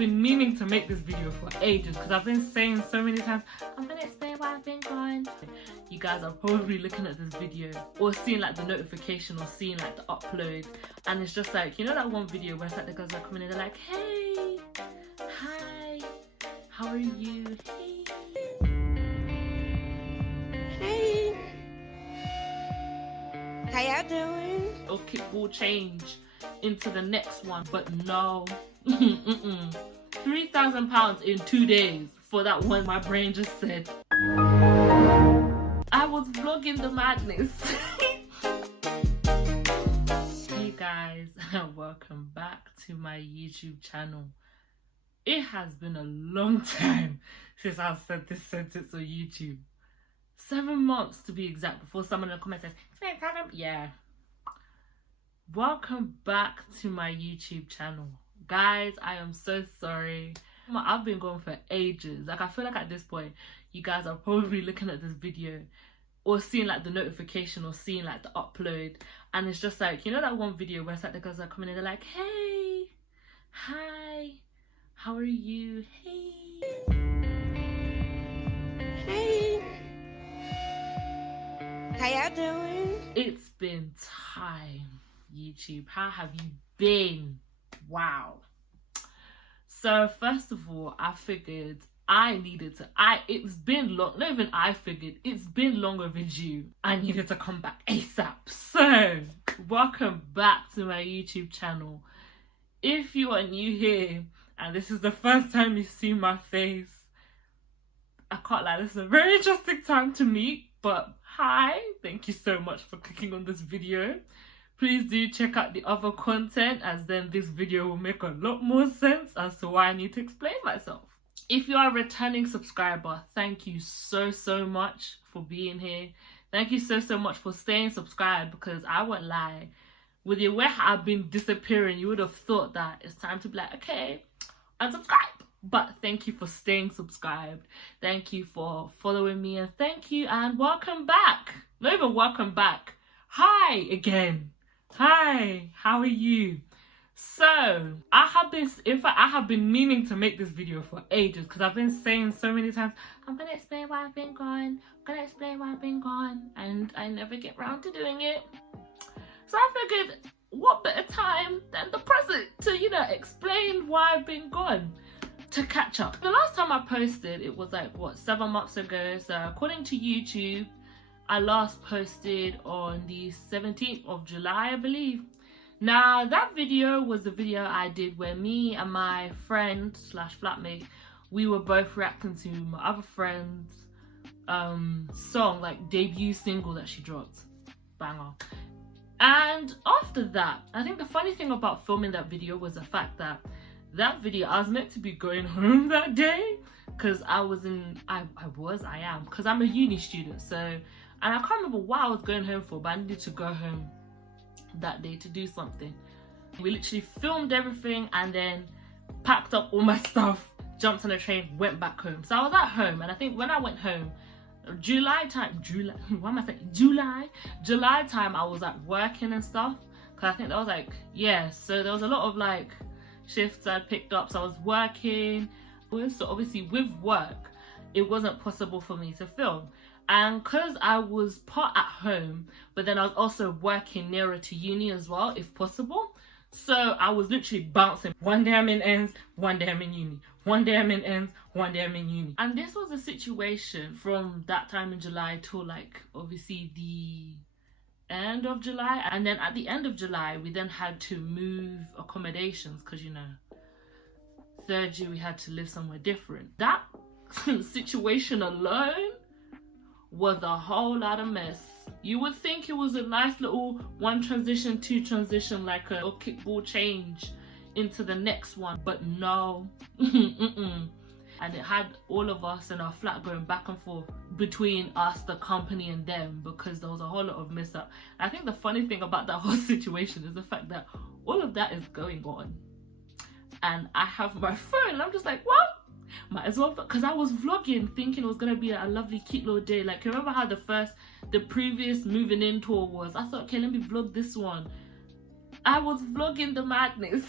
been meaning to make this video for ages because I've been saying so many times, I'm gonna explain why I've been gone. You guys are probably looking at this video or seeing like the notification or seeing like the upload, and it's just like, you know that one video where it's like the girls are coming in, they're like, hey, hi, how are you? Hey, how y'all doing? Or kickball change into the next one, but no. £3,000 in 2 days for that one. My brain just said I was vlogging the madness. Hey guys, and welcome back to my YouTube channel. It has been a long time since I've said this sentence on YouTube. 7 months to be exact, before someone in the comments says, yeah. Welcome back to my YouTube channel. Guys, I am so sorry. I've been gone for ages. Like, I feel like at this point, you guys are probably looking at this video or seeing like the notification or seeing like the upload, and it's just like, you know that one video where it's like the girls are coming in, they're like, hey, hi, how are you? Hey, how y'all doing? It's been time, YouTube. How have you been? Wow. So first of all, I figured I needed to, it's been long, not even I figured, it's been long overdue. I needed to come back ASAP. So welcome back to my YouTube channel. If you are new here and this is the first time you've seen my face, I can't lie, this is a very interesting time to meet, but hi, thank you so much for clicking on this video. Please do check out the other content, as then this video will make a lot more sense as to why I need to explain myself. If you are a returning subscriber, thank you so much for being here. Thank you so much for staying subscribed, because I won't lie, with the way I've been disappearing, you would have thought that it's time to be like, okay, unsubscribe. But thank you for staying subscribed. Thank you for following me, and thank you and welcome back. Not even welcome back. Hi again. Hi, how are you? So I have been meaning to make this video for ages because I've been saying so many times, I'm gonna explain why I've been gone, and I never get around to doing it. So I figured, what better time than the present to, you know, explain why I've been gone, to catch up. The last time I posted, it was like, what, 7 months ago. So according to YouTube, I last posted on the 17th of July, I believe. Now, that video was the video I did where me and my friend slash flatmate, we were both reacting to my other friend's song, like debut single that she dropped. Banger. And after that, I think the funny thing about filming that video was the fact that video, I was meant to be going home that day, because I am, because I'm a uni student. So, and I can't remember what I was going home for, but I needed to go home that day to do something. We literally filmed everything and then packed up all my stuff, jumped on a train, went back home. So I was at home, and I think when I went home, July time, I was like working and stuff, because I think that was like, yeah, so there was a lot of like shifts I picked up, so I was working. So obviously with work, it wasn't possible for me to film. And because I was part at home, but then I was also working nearer to uni as well, if possible. So I was literally bouncing. One day I'm in ends, one day I'm in uni. One day I'm in ends, one day I'm in uni. And this was a situation from that time in July till like obviously the end of July. And then at the end of July, we then had to move accommodations because, you know, third year we had to live somewhere different. That situation alone was a whole lot of mess. You would think it was a nice little one transition, two transition, like a kickball change into the next one, but no. And it had all of us in our flat going back and forth between us, the company, and them, because there was a whole lot of mess up. I think the funny thing about that whole situation is the fact that all of that is going on, and I have my phone and I'm just like, what? Might as well, because I was vlogging thinking it was gonna be a lovely cute little day. Like, remember how the previous moving in tour was? I thought, okay, let me vlog this one. I was vlogging the madness.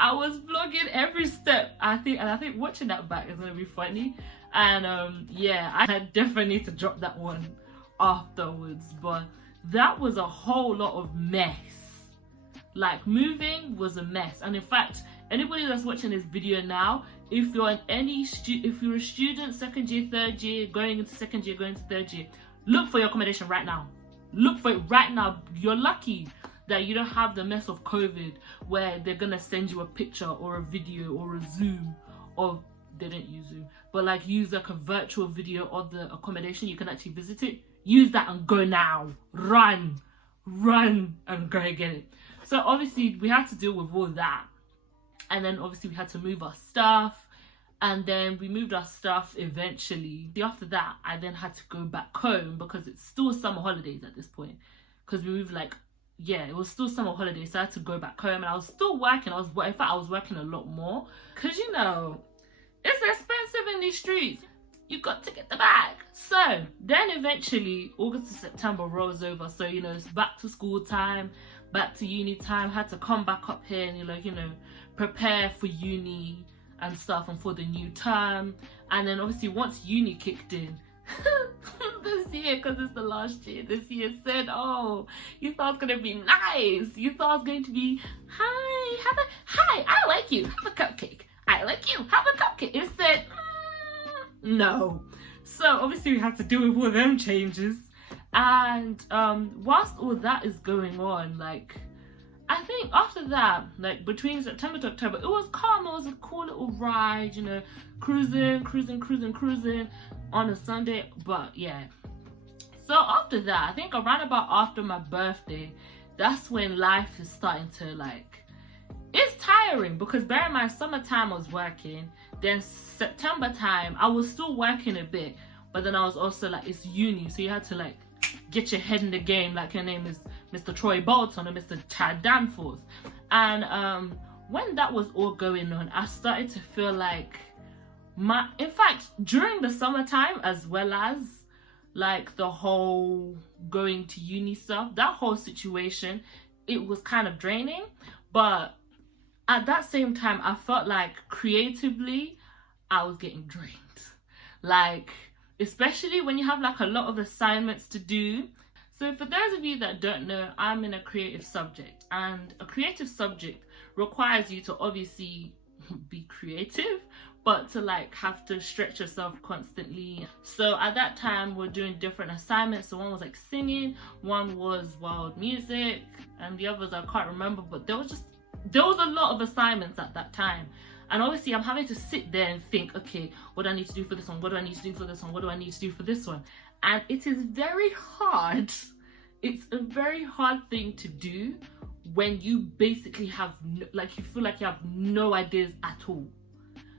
I was vlogging every step. I think watching that back is gonna be funny. And yeah, I definitely need to drop that one afterwards. But that was a whole lot of mess. Like, moving was a mess. And in fact, anybody that's watching this video now, if you're if you're a student, second year, third year, going into second year, going into third year, look for your accommodation right now. Look for it right now. You're lucky that you don't have the mess of COVID where they're gonna send you a picture or a video or a Zoom, or they didn't use Zoom, but like use like a virtual video of the accommodation. You can actually visit it. Use that and go now. Run and go and get it. So obviously we had to deal with all that, and then obviously we had to move our stuff, and then we moved our stuff eventually. After that, I then had to go back home because it's still summer holidays at this point, because we moved like, yeah, it was still summer holidays, so I had to go back home, and I was still working. In fact, I was working a lot more, because you know, it's expensive in these streets. You got to get the bag. So then eventually August to September rolls over, so you know, it's back to school time, back to uni time. Had to come back up here and you know, prepare for uni and stuff, and for the new term. And then obviously once uni kicked in this year, because it's the last year, this year said, oh, you thought it's gonna be nice, you thought it's going to be, hi, I like you, have a cupcake, I like you, have a cupcake. It said no. So obviously we had to deal with all them changes. And whilst all that is going on, like, I think after that, like between September to October, it was calm. It was a cool little ride, you know, cruising on a Sunday. But yeah, so after that, I think around about after my birthday, that's when life is starting to like, it's tiring, because bear in mind, summertime I was working, then September time I was still working a bit, but then I was also like, it's uni, so you had to like get your head in the game, like your name is Mr. Troy Bolton or Mr. Chad Danforth. And when that was all going on, I started to feel like in fact during the summertime, as well as like the whole going to uni stuff, that whole situation, it was kind of draining. But at that same time, I felt like creatively I was getting drained. Like, especially when you have like a lot of assignments to do. So for those of you that don't know, I'm in a creative subject, and a creative subject requires you to obviously be creative, but to like have to stretch yourself constantly. So at that time we're doing different assignments. So one was like singing, one was wild music, and the others I can't remember, but there was a lot of assignments at that time. And obviously I'm having to sit there and think, okay, what do I need to do for this one? What do I need to do for this one? What do I need to do for this one? And it is very hard. It's a very hard thing to do when you basically have, like, you feel like you have no ideas at all.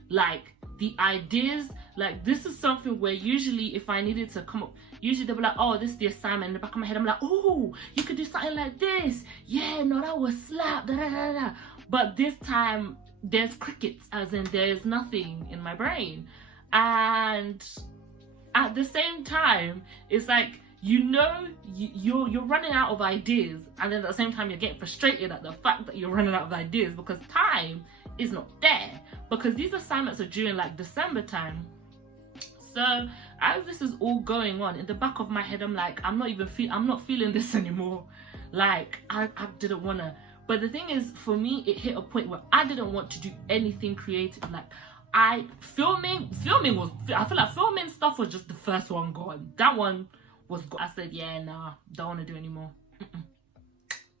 Like, the ideas, like, this is something where usually if I needed to come up, usually they'll be like, oh, this is the assignment. In the back of my head, I'm like, oh, you could do something like this. Yeah, no, that was slap, da da da da. But this time, there's crickets, as in there's nothing in my brain. And at the same time, it's like, you know, you're running out of ideas, and then at the same time you're getting frustrated at the fact that you're running out of ideas because time is not there, because these assignments are due in like December time. So as this is all going on, in the back of my head I'm like, I'm not feeling this anymore. Like I didn't want to. But the thing is, for me, it hit a point where I didn't want to do anything creative. Like, filming was, I feel like filming stuff was just the first one gone. That one was gone. I said, yeah, nah, don't want to do anymore.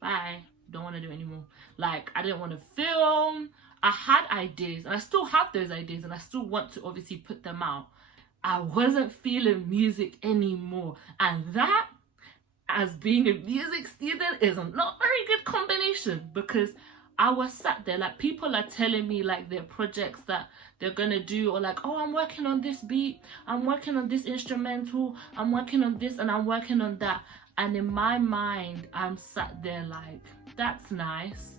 Bye, don't want to do anymore. Like, I didn't want to film. I had ideas, and I still have those ideas, and I still want to obviously put them out. I wasn't feeling music anymore, and that, as being a music student, is a not very good combination, because I was sat there, like, people are telling me like their projects that they're gonna do, or like, oh, I'm working on this beat, I'm working on this instrumental, I'm working on this, and I'm working on that. And in my mind, I'm sat there like, that's nice.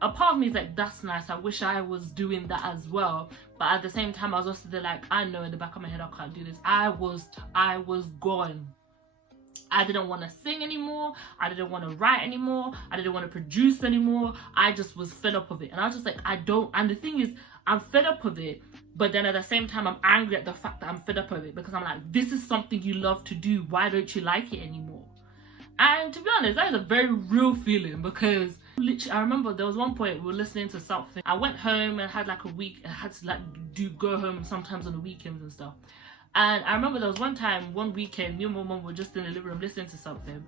A part of me is like, that's nice, I wish I was doing that as well. But at the same time, I was also there like, I know in the back of my head I can't do this. I was gone. I didn't want to sing anymore. I didn't want to write anymore. I didn't want to produce anymore. I just was fed up of it. And I was just like, and the thing is, I'm fed up of it. But then at the same time, I'm angry at the fact that I'm fed up of it, because I'm like, this is something you love to do. Why don't you like it anymore? And to be honest, that is a very real feeling, because literally, I remember there was one point we were listening to something. I went home and had like a week. I had to like go home sometimes on the weekends and stuff. And I remember there was one weekend, me and my mom were just in the living room listening to something.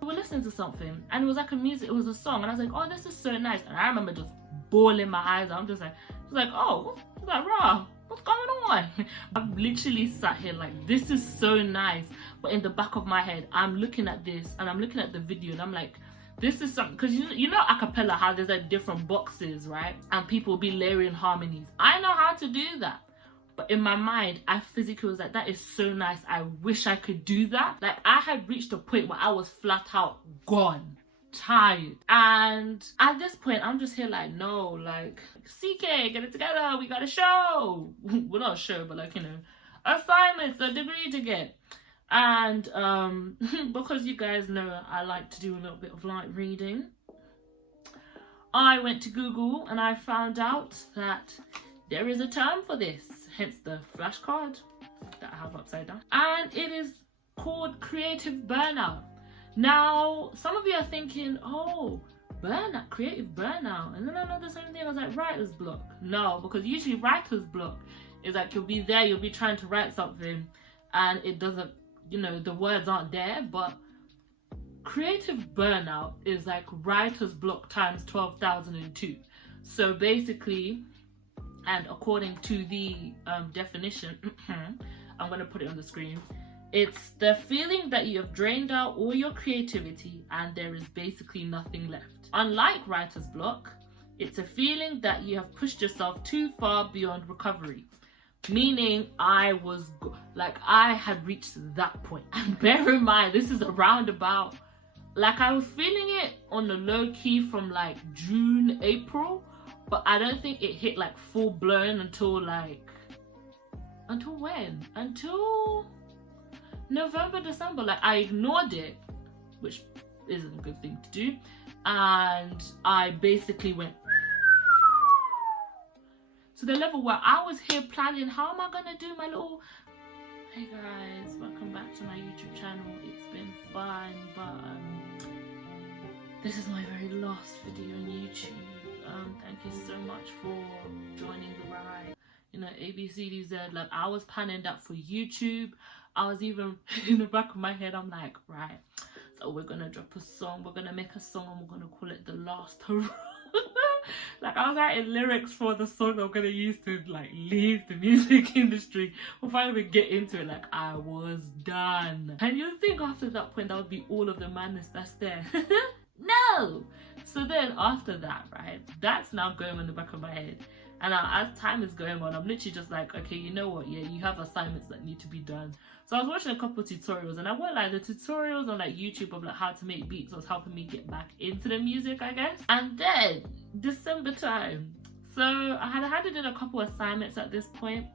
We were listening to something, and it was like it was a song, and I was like, oh, this is so nice. And I remember just bawling my eyes out. I'm just like, oh, what's that, raw? What's going on? I've literally sat here like, this is so nice. But in the back of my head, I'm looking at this, and I'm looking at the video, and I'm like, this is something, because you know a cappella, how there's like different boxes, right? And people be layering harmonies. I know how to do that. But in my mind, I physically was like, that is so nice. I wish I could do that. Like, I had reached a point where I was flat out gone, tired. And at this point, I'm just here like, no, like, CK, get it together. We got a show. Well, not a show, but like, you know, assignments, a degree to get. And because you guys know I like to do a little bit of light reading, I went to Google and I found out that there is a term for this, hence the flashcard that I have upside down. And it is called creative burnout. Now, some of you are thinking, oh, burnout, creative burnout. And then I know the same thing, I was like, writer's block. No, because usually writer's block is like, you'll be there, you'll be trying to write something and it doesn't, you know, the words aren't there. But creative burnout is like writer's block times 12,002. So basically, and according to the definition, I'm going to put it on the screen. It's the feeling that you have drained out all your creativity and there is basically nothing left. Unlike writer's block, it's a feeling that you have pushed yourself too far beyond recovery. Meaning I had reached that point. And bear in mind, this is around about, like, I was feeling it on the low key from like June, April. But I don't think it hit like full blown until when? Until November, December. Like, I ignored it, which isn't a good thing to do. And I basically went to the level where I was here planning, how am I gonna do my little, hey guys, welcome back to my YouTube channel. It's been fun, but this is my very last video on YouTube. Thank you so much for joining the ride. You know, ABCDZ, like, I was planning that for YouTube. I was even in the back of my head, I'm like, right, so we're gonna drop a song, we're gonna make a song, and we're gonna call it The Last Hurrah. Like, I was writing lyrics for the song I'm gonna use to like leave the music industry before I even get into it. Like, I was done. And you think after that point that would be all of the madness that's there. No! So then after that, right, that's now going on the back of my head. And as time is going on, I'm literally just like, okay, you know what, yeah, you have assignments that need to be done. So I was watching a couple of tutorials, and I went like, the tutorials on like YouTube of like how to make beats was helping me get back into the music, I guess. And then December time, so I had handed in a couple assignments at this point,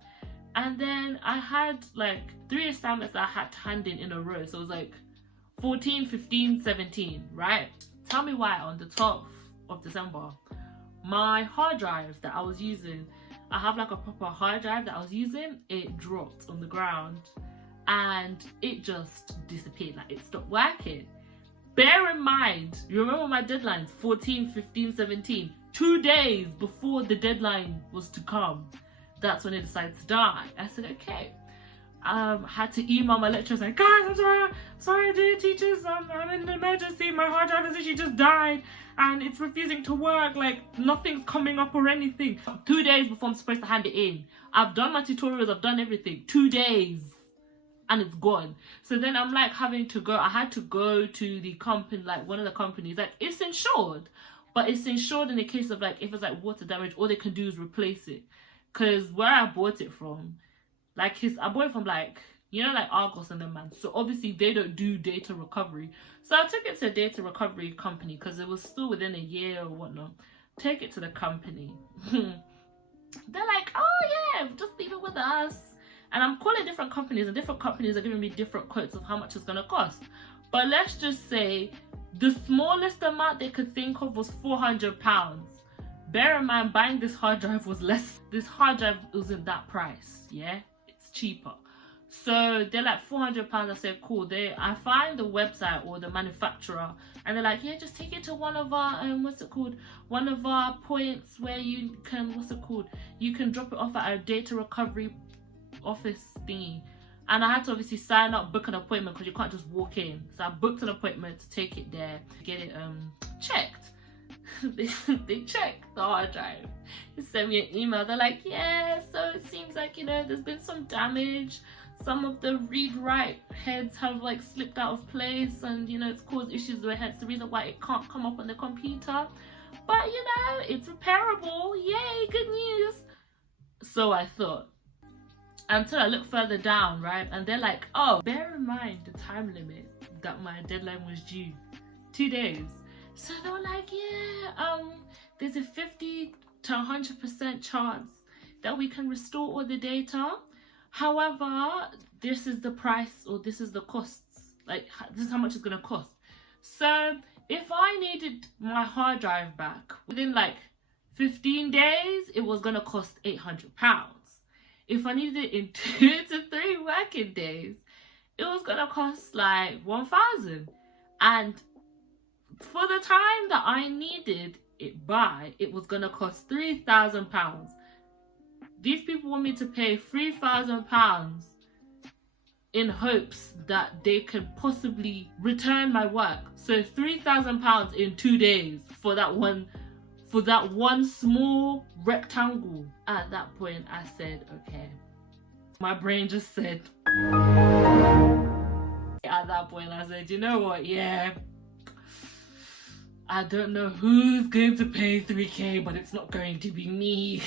and then I had like 3 assignments that I had to hand in a row. So it was like 14, 15, 17, right? Tell me why on the 12th of December, my hard drive that I was using, I have like a proper hard drive that I was using, it dropped on the ground and it just disappeared. Like, it stopped working. Bear in mind, you remember my deadlines, 14, 15, 17, 2 days before the deadline was to come, that's when it decided to die. I said, okay. Had to email my lecturers like, guys, I'm sorry dear teachers, I'm in an emergency, my hard drive has actually just died and it's refusing to work, like nothing's coming up or anything. 2 days before I'm supposed to hand it in. I've done my tutorials, I've done everything, 2 days and it's gone. So then I'm like having to go, I had to go to the company, like one of the companies, like it's insured, but it's insured in the case of like, if it's like water damage, all they can do is replace it. Cause where I bought it from, like I bought it from like, you know, like Argos and them, man. So obviously they don't do data recovery. So I took it to a data recovery company because it was still within a year or whatnot. Take it to the company. They're like, oh yeah, just leave it with us. And I'm calling different companies and different companies are giving me different quotes of how much it's going to cost. But let's just say the smallest amount they could think of was £400. Bear in mind, buying this hard drive was less. This hard drive wasn't that price, yeah? It's cheaper. So they're like £400. I said, cool. I find the website or the manufacturer, and they're like, yeah, just take it to one of our one of our points where you can, you can drop it off at our data recovery office thingy. And I had to obviously sign up, book an appointment, because you can't just walk in. So I booked an appointment to take it there, get it checked. They checked the hard drive. They sent me an email. They're like, yeah, so it seems like, there's been some damage. Some of the read-write heads have like slipped out of place, and it's caused issues with heads. The reason why it can't come up on the computer, but it's repairable. Yay, good news. So I thought, until I look further down, right, and they're like, oh, bear in mind the time limit that my deadline was due, 2 days. So they were like, yeah, there's a 50 to 100% chance that we can restore all the data. However, this is the price, or this is the costs. Like, this is how much it's gonna cost. So if I needed my hard drive back within like 15 days, it was gonna cost £800. If I needed it in 2 to 3 working days, it was gonna cost like 1,000. And for the time that I needed it by, it was gonna cost £3,000. These people want me to pay £3,000 in hopes that they can possibly return my work. So £3,000 in 2 days for that one small rectangle. At that point, I said, okay. My brain just said. At that point, I said, you know what? Yeah. I don't know who's going to pay 3K, but it's not going to be me.